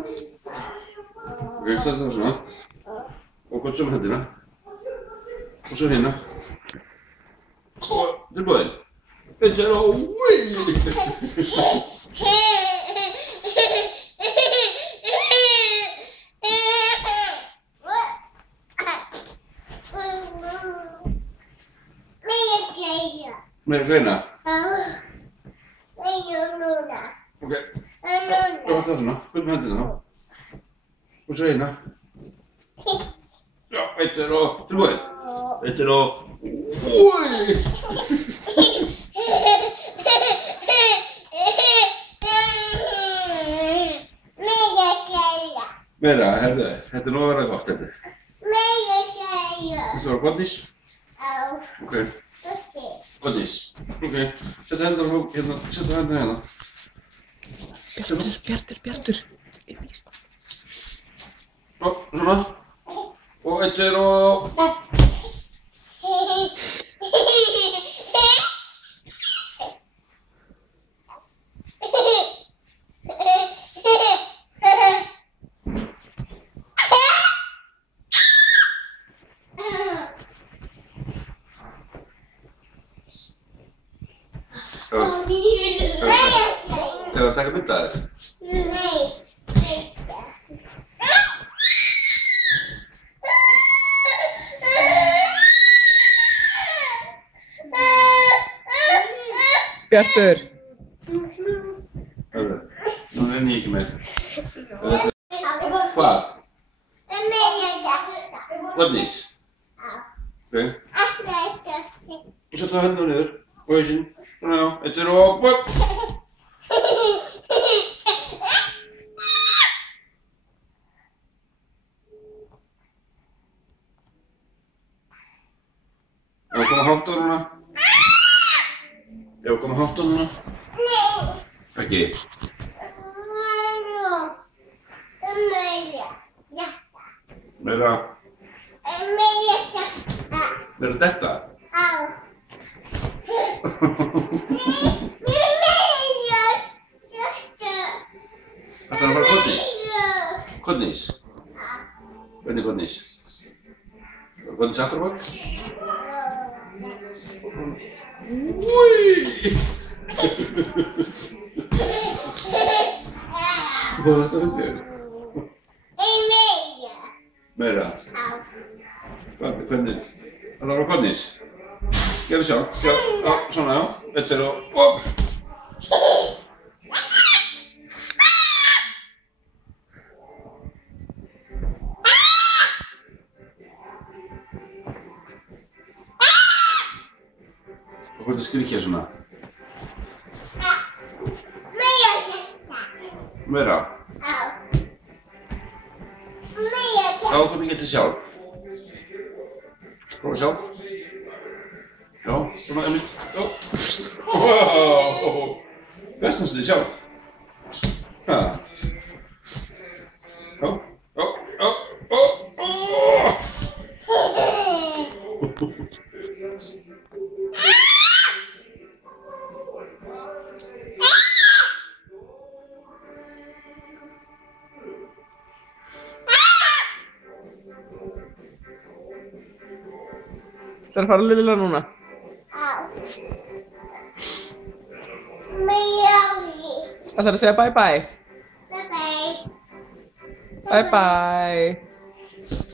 Ok, stöðu það svona. Og gott svo með hendina. Og svo hérna. Og tilbúin. Þetta er á Meira greina? Ok. Og það svona. Gott með hendina þá. Og svo hérna. Já, þetta er á tilbúin. Þetta er á Meira, herðu, þetta er nú að vera gott, þetta. Þetta var gott nýs? Ok. Gott nýs. Ok. Settu hendina hérna, settu hendina hérna. Bjartur. Ó, svona. Og þetta er á Hefur það taka mynd af þér? Bjartur. Hörru, nú nenni ég ekki meir. Hvað? Gott nýs? Ok. Og settu hendina niður. Og hausinn. Svona já, þetta er á Ef að koma hátt á núna? Ef að koma hátt á núna? Ekki? Meira? Meira þetta? Þetta er að fara gott nýs? Gott nýs? Hvernig gott nýs? Gott nýs aftur á bak? Úi! Hvað er þetta fyrir? Meira? Hvernig? Það var gott nýs? Gerðu sjálf. Já, svona já. Þetta er á Og hvernig skrikja svona? Meira? Já, hvernig getur sjálf? Prófa sjálf. Já, svona Emil. Já. Wow! Vestnastu þið sjálf. Ha. Já. Það er að fara að lilla núna. Það er að segja bye bye. Bye bye.